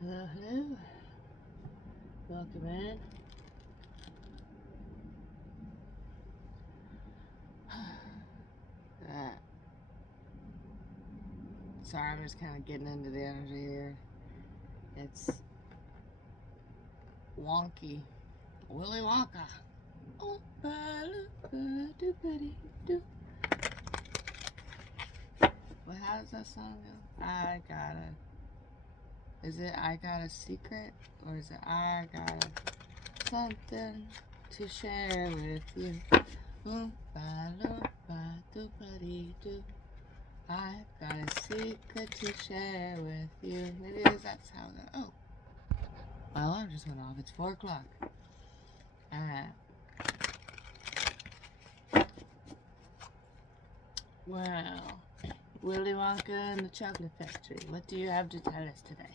Hello, hello. Welcome in. uh, Sorry, I'm just kind of getting into the energy here. It's wonky. Willy Wonka. Oh, well, how does that song go? I got a. Is it I got a secret? Or is it I got a something to share with you? I've got a secret to share with you. Maybe it is that sound. Oh, my alarm just went off. It's 4 o'clock. Well, Willy Wonka and the Chocolate Factory. What do you have to tell us today?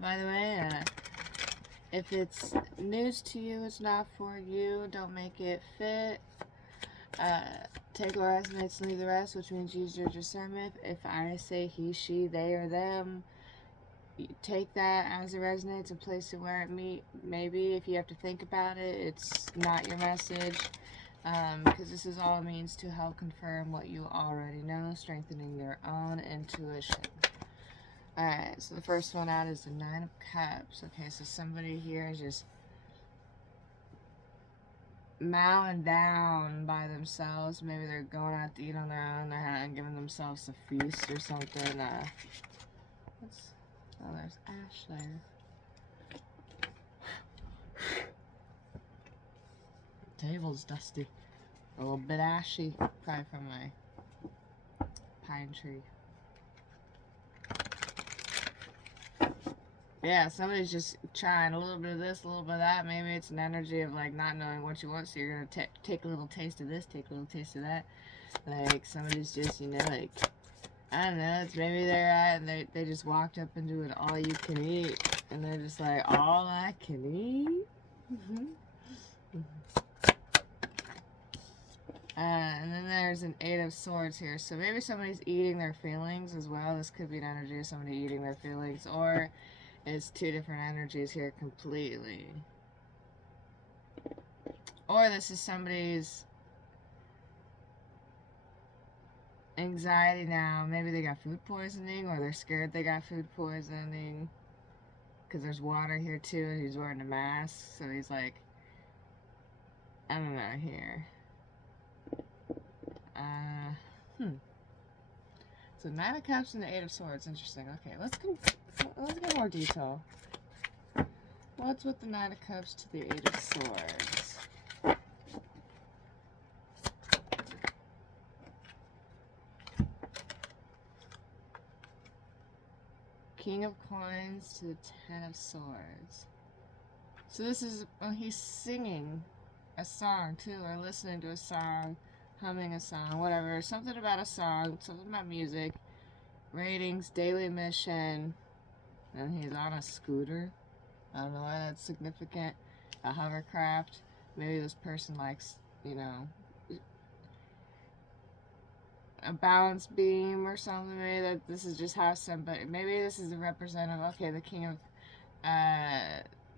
By the way, if it's news to you, it's not for you. Don't make it fit. Take what resonates and leave the rest, which means use your discernment. If I say he, she, they, or them, you take that as it resonates and place it where it maybe if you have to think about it, it's not your message, because this is all means to help confirm what you already know, strengthening your own intuition. Alright, so the first one out is the Nine of Cups. Okay, so somebody here is just mowing down by themselves. Maybe they're going out to eat on their own. They're giving themselves a feast or something. Oh, there's ash there. The table's dusty. A little bit ashy. Probably from my pine tree. Yeah, somebody's just trying a little bit of this, a little bit of that. Maybe it's an energy of like not knowing what you want, so you're gonna take a little taste of this, take a little taste of that. Like somebody's just, like, I don't know. It's maybe they're at and they just walked up into an all you can eat, and they're just like, all I can eat. And then there's an Eight of Swords here, so maybe somebody's eating their feelings as well. This could be an energy of somebody eating their feelings, or it's two different energies here completely. Or this is somebody's anxiety now. Maybe they got food poisoning, or they're scared they got food poisoning. Because there's water here too, and he's wearing a mask, so he's like, I don't know here. So Nine of Cups and the Eight of Swords. Interesting. Okay, let's get more detail. What's with the Nine of Cups to the Eight of Swords? King of Coins to the Ten of Swords. So this is when he's singing a song too, or listening to a song, humming a song, whatever. Something about a song, something about music. Ratings, daily mission, and he's on a scooter. I don't know why that's significant. A hovercraft. Maybe this person likes, a balance beam or something. Maybe that this is just how somebody. Maybe this is a representative. Okay, the King of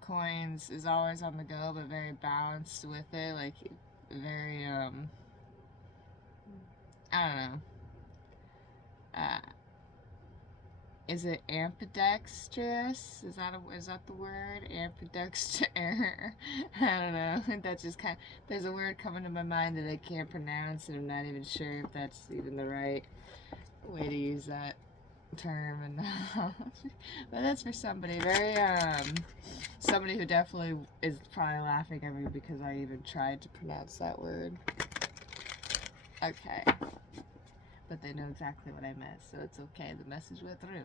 Coins is always on the go, but very balanced with it. Like very I don't know. Is it ambidextrous? Is that the word? Ambidextrous? I don't know. That's just there's a word coming to my mind that I can't pronounce, and I'm not even sure if that's even the right way to use that term. And but that's for somebody very somebody who definitely is probably laughing at me because I even tried to pronounce that word. Okay. But they know exactly what I meant, so it's okay. The message went through.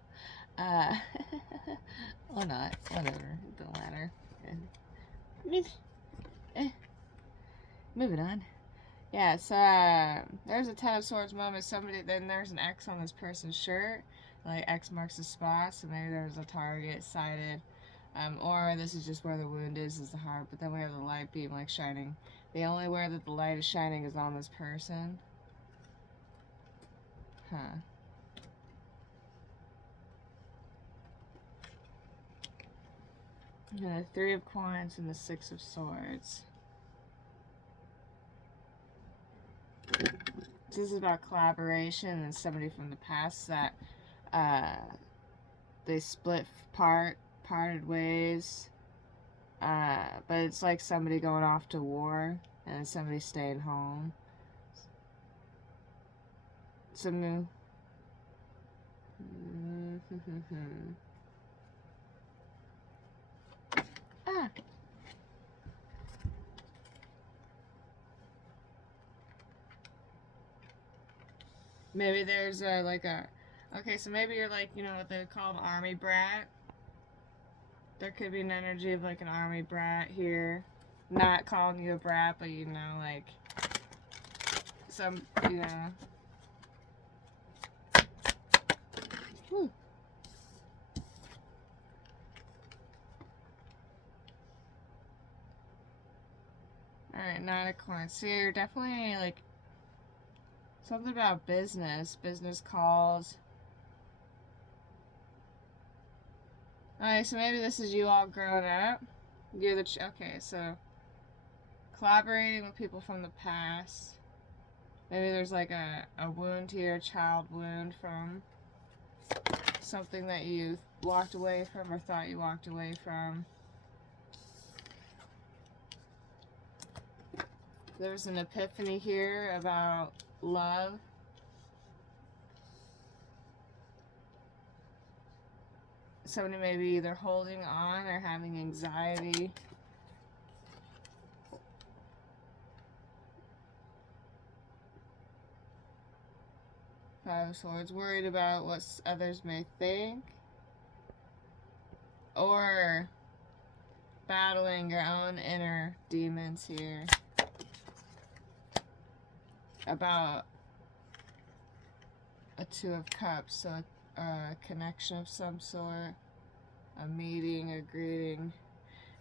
Or not. Whatever. It don't matter. Moving on. Yeah, so there's a Ten of Swords moment. Then there's an X on this person's shirt. Like X marks the spot, so maybe there's a target sighted. Or this is just where the wound is the heart. But then we have the light beam like shining. The only where that the light is shining is on this person. Huh. And the Three of Coins and the Six of Swords. This is about collaboration and somebody from the past that they parted ways. But it's like somebody going off to war and somebody staying home. Some new. Ah. Maybe there's okay, so maybe you're like, you know what they would call an army brat. There could be an energy of like an army brat here. Not calling you a brat, but you know, like some, you know. Whew. Alright, Nine of Coins. So you're definitely like something about business calls. Alright, so maybe this is you all grown up. You're the okay, so collaborating with people from the past. Maybe there's like a wound here, a child wound from something that you walked away from or thought you walked away from. There's an epiphany here about love. Somebody may be either holding on or having anxiety. Five of Swords, worried about what others may think. Or battling your own inner demons here. About a Two of Cups, so a connection of some sort, a meeting, a greeting.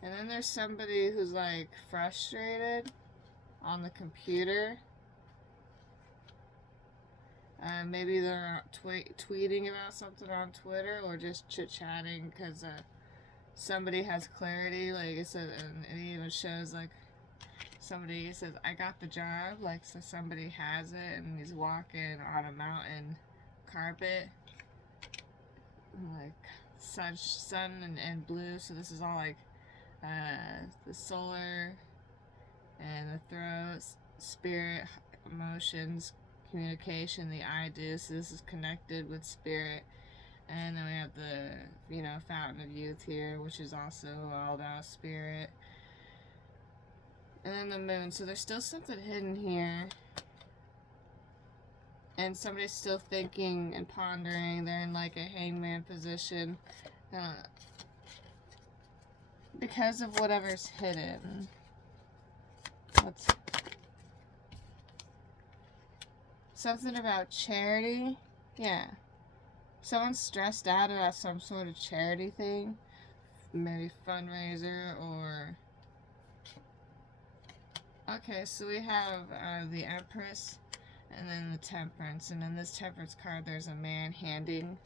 And then there's somebody who's like frustrated on the computer. Maybe they're tweeting about something on Twitter or just chit-chatting because somebody has clarity. Like it said, and it even shows like somebody says, I got the job. Like, so somebody has it and he's walking on a mountain carpet. Like sun and blue. So this is all like the solar and the throat, spirit, emotions, communication, the I do. So this is connected with spirit. And then we have the, you know, Fountain of Youth here, which is also all about spirit. And then the Moon. So there's still something hidden here. And somebody's still thinking and pondering. They're in like a hangman position. Because of whatever's hidden. What's something about charity? Yeah. Someone's stressed out about some sort of charity thing. Maybe fundraiser or... Okay, so we have the Empress and then the Temperance. And in this Temperance card, there's a man handing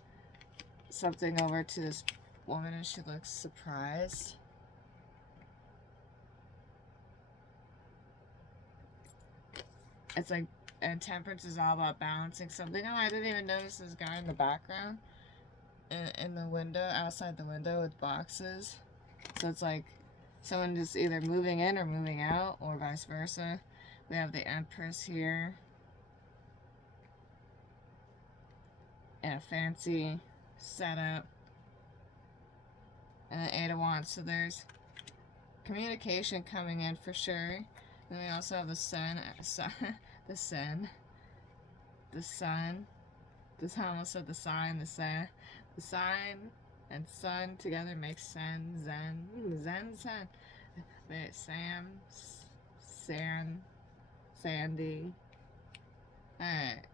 something over to this woman and she looks surprised. It's like, and Temperance is all about balancing something. Oh, I didn't even notice this guy in the background. In the window, outside the window with boxes. So it's like someone just either moving in or moving out or vice versa. We have the Empress here. And a fancy setup. And the Eight of Wands. So there's communication coming in for sure. Then we also have the Sun. This I almost said the sign, the Sun. The sign and sun together makes Sen, Sun. Sam, Sandy. Alright.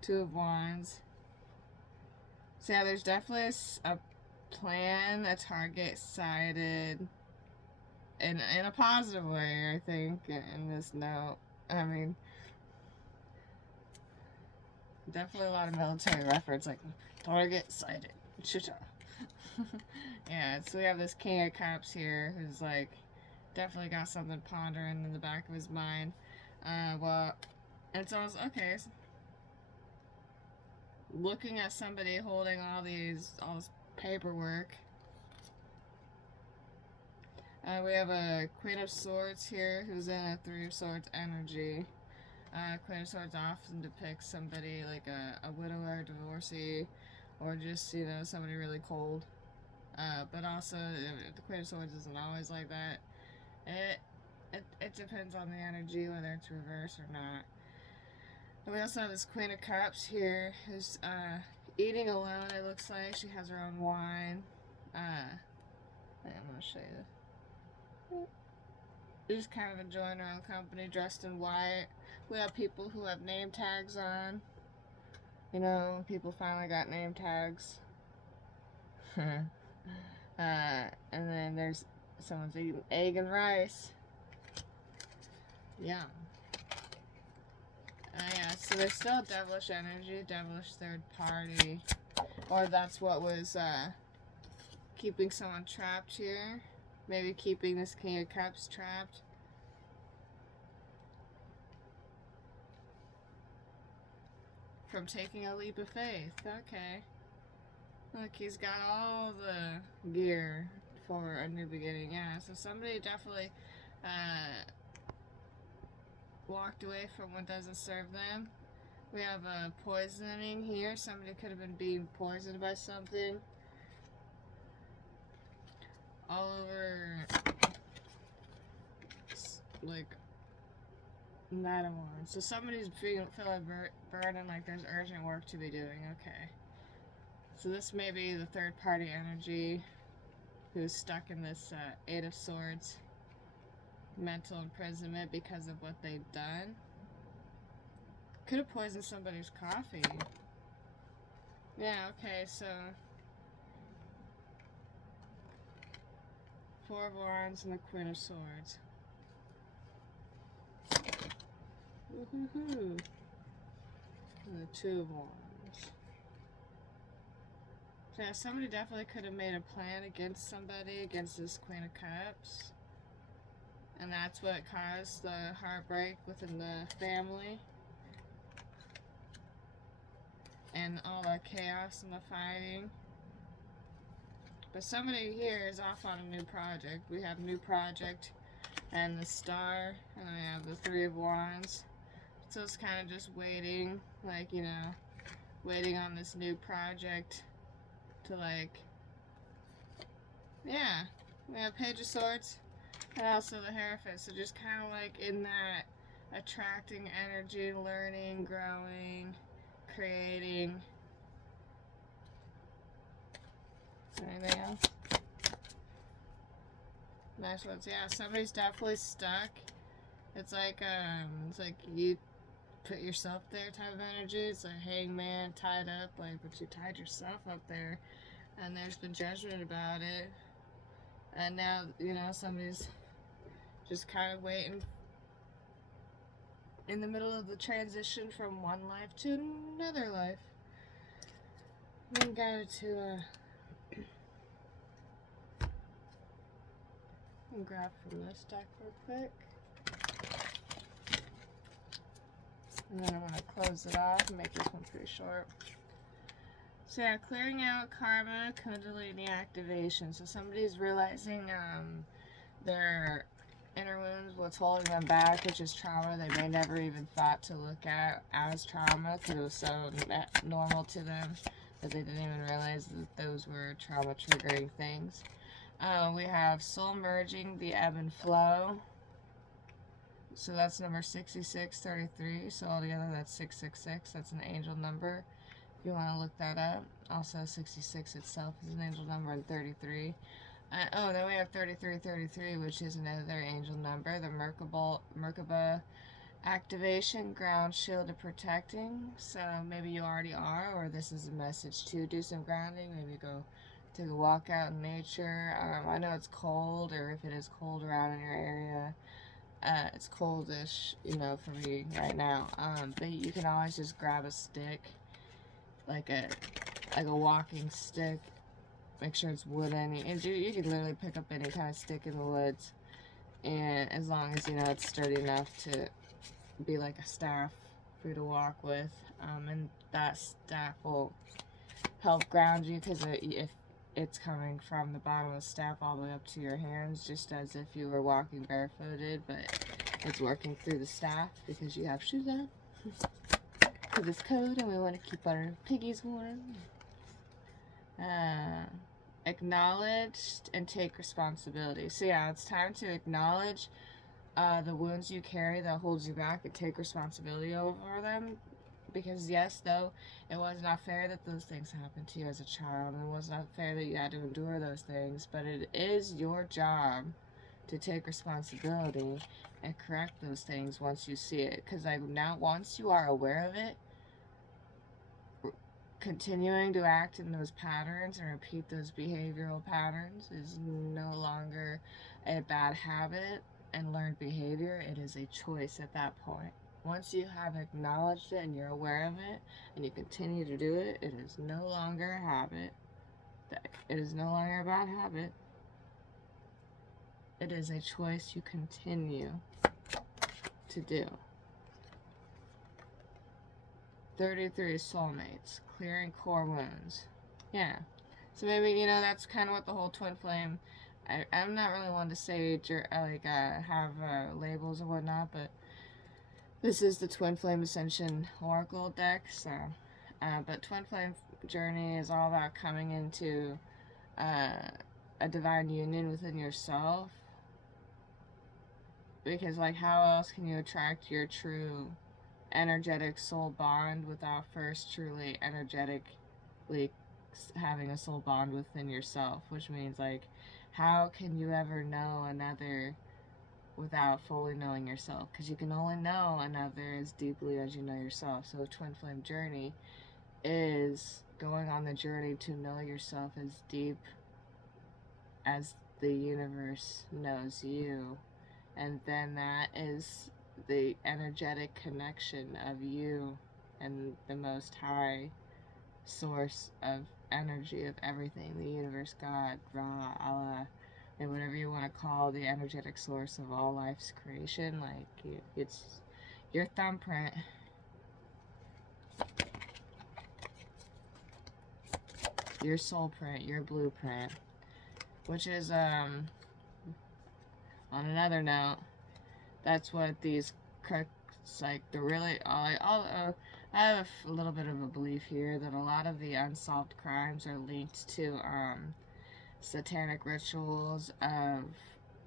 Two of Wands. So yeah, there's definitely a plan, a target sighted in a positive way, I think, in this note. I mean, definitely a lot of military reference, like target sighted. Yeah, so we have this King of Cups here who's like definitely got something pondering in the back of his mind. Well, it's almost okay. Looking at somebody holding all this paperwork. We have a Queen of Swords here who's in a Three of Swords energy. Queen of Swords often depicts somebody like a widower, divorcee, or just, you know, somebody really cold. But also, the Queen of Swords isn't always like that. It depends on the energy, whether it's reversed or not. And we also have this Queen of Cups here who's eating alone, it looks like. She has her own wine. I'm going to show you. Just kind of enjoying her own company, dressed in white. We have people who have name tags on. You know, people finally got name tags. And then there's someone's eating egg and rice. Yeah. Yeah, so there's still devilish energy, devilish third party. Or that's what was keeping someone trapped here. Maybe keeping this King of Cups trapped. From taking a leap of faith. Okay. Look, he's got all the gear for a new beginning. Yeah, so somebody definitely walked away from what doesn't serve them. We have a poisoning here. Somebody could have been being poisoned by something. All over, like, Knight of Wands. So somebody's feeling burden like there's urgent work to be doing. Okay. So this may be the third party energy who's stuck in this Eight of Swords mental imprisonment because of what they've done. Could have poisoned somebody's coffee. Yeah, okay, so Four of Wands and the Queen of Swords. Woohoo! And the Two of Wands. So yeah, somebody definitely could have made a plan against somebody, against this Queen of Cups. And that's what caused the heartbreak within the family. And all the chaos and the fighting. But somebody here is off on a new project. We have new project and the Star, and I have the Three of Wands. So it's kind of just waiting, like, you know, waiting on this new project to, like, yeah. We have Page of Swords and also the Hierophant. So just kind of like in that attracting energy, learning, growing, creating. Is there anything else? Nice ones. Yeah, somebody's definitely stuck. It's like you put yourself there type of energy. It's a hangman tied up, like, but you tied yourself up there, and there's been judgment about it. And now, you know, somebody's just kind of waiting in the middle of the transition from one life to another life. I'm gonna to grab from this deck real quick. And then I want to close it off and make this one pretty short. So yeah, clearing out karma, kundalini activation. So somebody's realizing their inner wounds, what's holding them back, which is trauma they may never even thought to look at as trauma because it was so normal to them that they didn't even realize that those were trauma triggering things. We have soul merging, the ebb and flow. So that's number 6633. So altogether that's 666. That's an angel number. If you want to look that up. Also 66 itself is an angel number, and 33. Then we have 3333, which is another angel number. The Merkaba activation, ground, shield, and protecting. So maybe you already are, or this is a message to do some grounding. Maybe go take a walk out in nature. I know it's cold, or if it is cold around in your area. It's coldish, you know, for me right now. But you can always just grab a stick, like a walking stick, make sure it's wooden. You can literally pick up any kind of stick in the woods, and as long as you know it's sturdy enough to be like a staff for you to walk with, and that staff will help ground you, because if it's coming from the bottom of the staff all the way up to your hands, just as if you were walking barefooted, but it's working through the staff because you have shoes on. Because it's cold and we want to keep our piggies warm. Acknowledge and take responsibility. So yeah, it's time to acknowledge the wounds you carry that holds you back, and take responsibility over them. Because yes, though, it was not fair that those things happened to you as a child, and it was not fair that you had to endure those things, but it is your job to take responsibility and correct those things once you see it. Because now, once you are aware of it, continuing to act in those patterns and repeat those behavioral patterns is no longer a bad habit and learned behavior. It is a choice at that point. Once you have acknowledged it and you're aware of it and you continue to do it, it is no longer a habit. It is no longer a bad habit. It is a choice you continue to do. 33 soulmates, clearing core wounds. Yeah. So maybe, that's kind of what the whole twin flame, I'm not really one to say, have labels or whatnot, but this is the Twin Flame Ascension Oracle deck, so, but Twin Flame Journey is all about coming into a divine union within yourself, because, how else can you attract your true energetic soul bond without first truly energetically having a soul bond within yourself? Which means, how can you ever know another without fully knowing yourself? Because you can only know another as deeply as you know yourself. So a twin flame journey is going on the journey to know yourself as deep as the universe knows you, and then that is the energetic connection of you and the most high source of energy of everything, the universe, God, Ra, Allah, and whatever you want to call the energetic source of all life's creation. It's your thumbprint. Your soul print, your blueprint. Which is, on another note, that's what these crooks, they're really, I have a little bit of a belief here that a lot of the unsolved crimes are linked to, satanic rituals of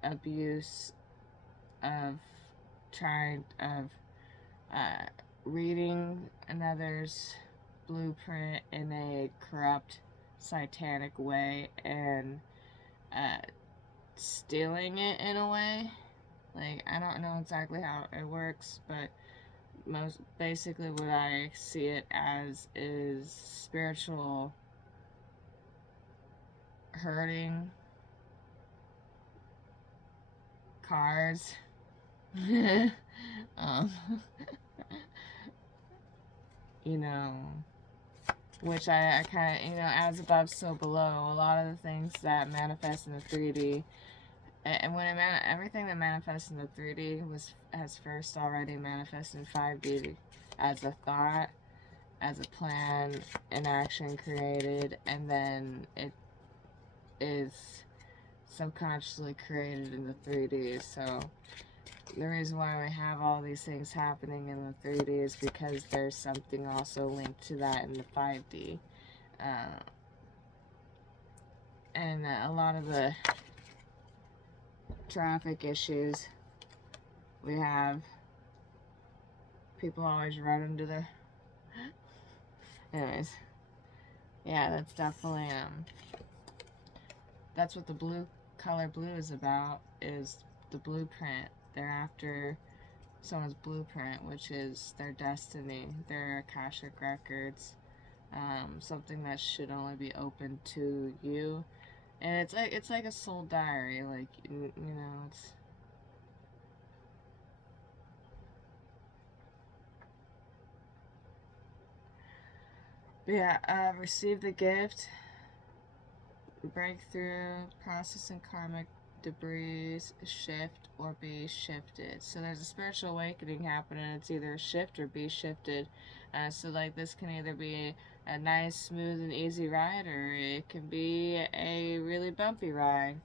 abuse, of reading another's blueprint in a corrupt, satanic way, and stealing it in a way. I don't know exactly how it works, but most basically what I see it as is spiritual hurting, cards, um, which I kind of, as above, so below. A lot of the things that manifest in the 3D, and when everything that manifests in the 3D has first already manifested in 5D as a thought, as a plan, an action created, and then it is subconsciously created in the 3D. So the reason why we have all these things happening in the 3D is because there's something also linked to that in the 5D. And a lot of the traffic issues we have, people always run into the... Anyways, yeah, that's definitely, that's what the color blue is about, is the blueprint. They're after someone's blueprint, which is their destiny, their Akashic records, something that should only be open to you. And it's like a soul diary, it's... Yeah, receive the gift breakthrough, processing karmic debris, shift, or be shifted. So there's a spiritual awakening happening. It's either shift or be shifted. So like this can either be a nice, smooth, and easy ride, or it can be a really bumpy ride.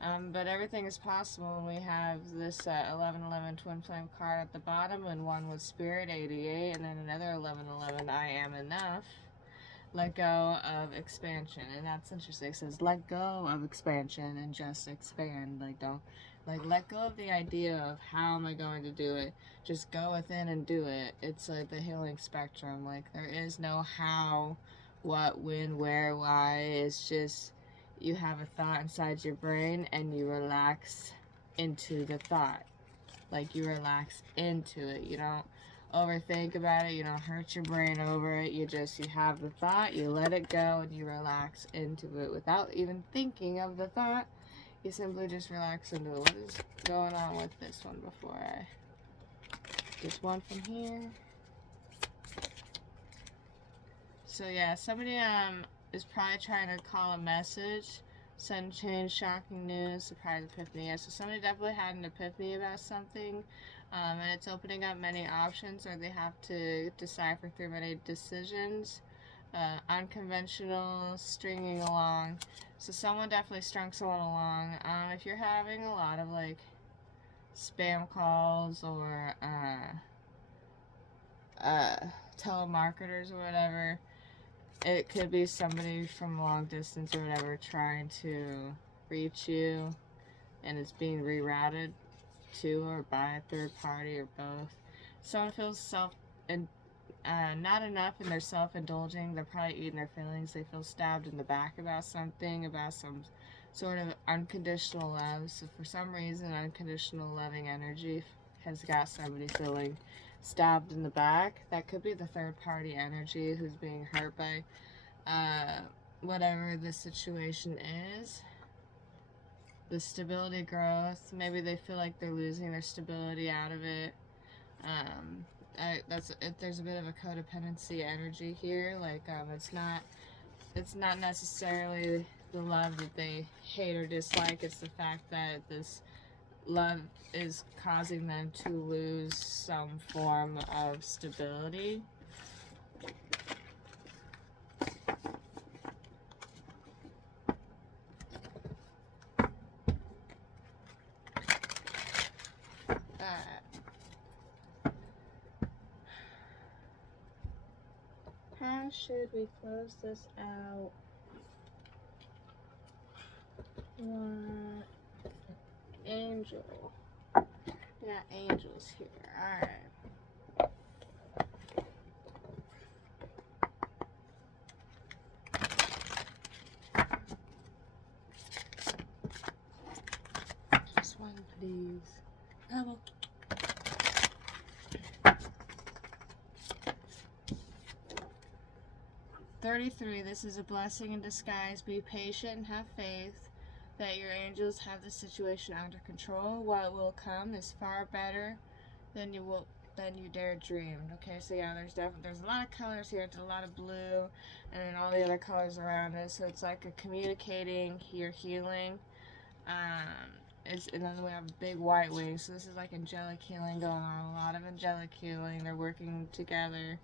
But everything is possible. We have this 1111 twin flame card at the bottom, and one with spirit 88, and then another 1111 I am enough. Let go of expansion, and that's interesting. It says let go of expansion and just expand. Like don't, like let go of the idea of how am I going to do it. Just go within and do it. It's like the healing spectrum. Like there is no how, what, when, where, why. It's just you have a thought inside your brain and you relax into the thought. Like you relax into it. You don't overthink about it. You don't hurt your brain over it. You have the thought, you let it go, and you relax into it without even thinking of the thought. You simply just relax into it. What is going on with this one before I... Just one from here. So yeah, somebody is probably trying to call a message. Sudden change, shocking news, surprise epiphany. Yeah, so somebody definitely had an epiphany about something, and it's opening up many options, or they have to decipher through many decisions. Unconventional, stringing along. So someone definitely strung someone along. If you're having a lot of like spam calls or telemarketers or whatever, it could be somebody from a long distance or whatever trying to reach you, and it's being rerouted to or by a third party or both. Someone feels not enough and they're self-indulging. They're probably eating their feelings. They feel stabbed in the back about something, about some sort of unconditional love. So for some reason, unconditional loving energy has got somebody feeling stabbed in the back. That could be the third party energy who's being hurt by whatever the situation is. The stability growth, maybe they feel like they're losing their stability out of it. There's a bit of a codependency energy here. Like it's not necessarily the love that they hate or dislike. It's the fact that this love is causing them to lose some form of stability. How should we close this out? Angel. We got angels here. Alright. Just one, please. Oh, 33, this is a blessing in disguise. Be patient and have faith that your angels have the situation under control. What will come is far better than you dare dream. Okay, so yeah, there's a lot of colors here. There's a lot of blue, and then all the other colors around it. So it's like a communicating your healing. And then we have big white wings. So this is like angelic healing going on. A lot of angelic healing. They're working together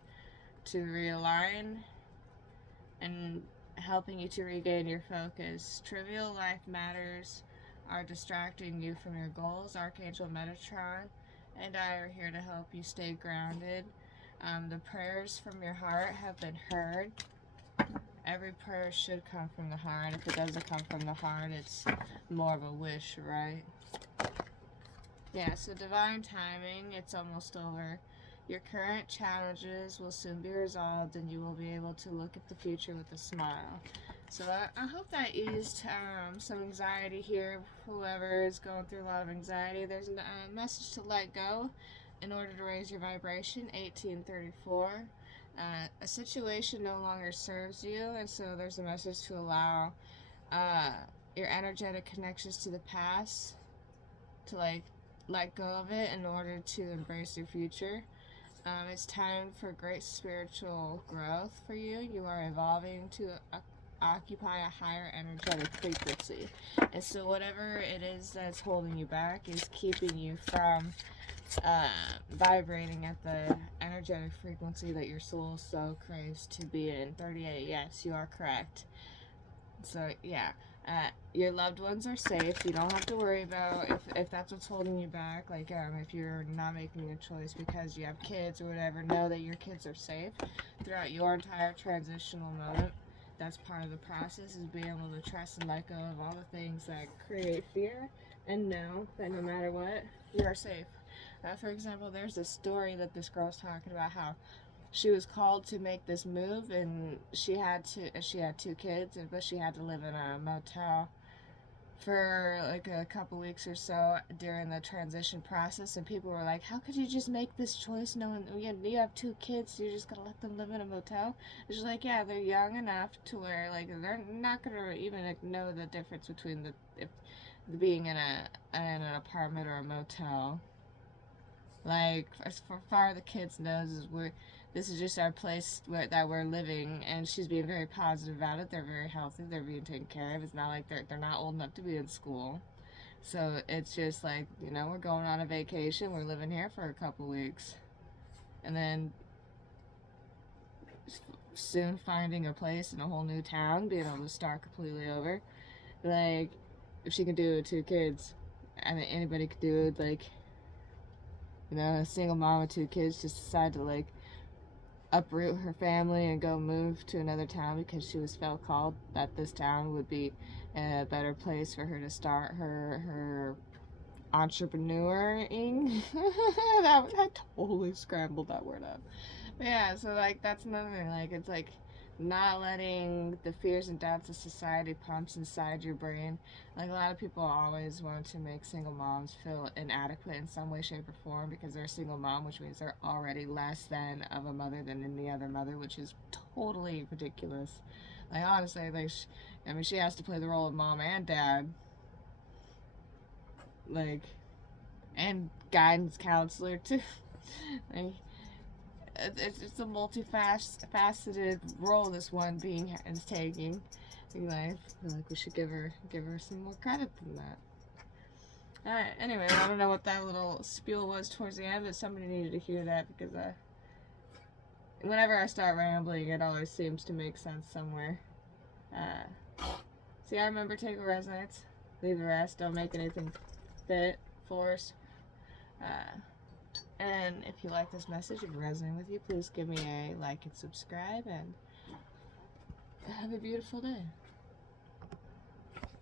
to realign and helping you to regain your focus. Trivial life matters are distracting you from your goals. Archangel Metatron and I are here to help you stay grounded. The prayers from your heart have been heard. Every prayer should come from the heart. If it doesn't come from the heart, it's more of a wish, right? Yeah, so divine timing, it's almost over. Your current challenges will soon be resolved, and you will be able to look at the future with a smile. So I hope that eased some anxiety here. Whoever is going through a lot of anxiety, there's a message to let go in order to raise your vibration. 1834. A situation no longer serves you, and so there's a message to allow your energetic connections to the past to let go of it in order to embrace your future. It's time for great spiritual growth for you. You are evolving to occupy a higher energetic frequency. And so whatever it is that's holding you back is keeping you from vibrating at the energetic frequency that your soul so craves to be in. 38, yes, you are correct. So, yeah. Your loved ones are safe. You don't have to worry about if that's what's holding you back. Like, if you're not making a choice because you have kids or whatever, know that your kids are safe throughout your entire transitional moment. That's part of the process, is being able to trust and let go of all the things that create fear and know that no matter what, you are safe. For example, there's a story that this girl's talking about how she was called to make this move, and she had 2 kids, but she had to live in a motel for like a couple weeks or so during the transition process, and people were like, how could you just make this choice knowing you have 2 kids, you're just gonna let them live in a motel? And she's like, yeah, they're young enough to where like they're not gonna even know the difference between if being in an apartment or a motel. Like, as far the kids knows, this is just our place that we're living, and she's being very positive about it. They're very healthy. They're being taken care of. It's not like they're not old enough to be in school. So it's just like, we're going on a vacation. We're living here for a couple weeks, and then soon finding a place in a whole new town, being able to start completely over. Like, if she can do it with 2 kids, I mean, anybody could do it. Like, a single mom with 2 kids just decide to like uproot her family and go move to another town because she was felt called that this town would be a better place for her to start her entrepreneuring. I totally scrambled that word up. But yeah, so like that's another thing. Like, it's like not letting the fears and doubts of society pumps inside your brain. Like, a lot of people always want to make single moms feel inadequate in some way, shape, or form because they're a single mom, which means they're already less than of a mother than any other mother, which is totally ridiculous. Like, honestly, like, she has to play the role of mom and dad, like, and guidance counselor too. Like, it's a multifaceted role this one being is taking. I feel like we should give her some more credit than that. Alright, anyway, I don't know what that little spiel was towards the end, but somebody needed to hear that because whenever I start rambling, it always seems to make sense somewhere. See, I remember, take what resonates, leave the rest, don't make anything fit, force. And if you like this message, if it resonates with you, please give me a like and subscribe, and have a beautiful day.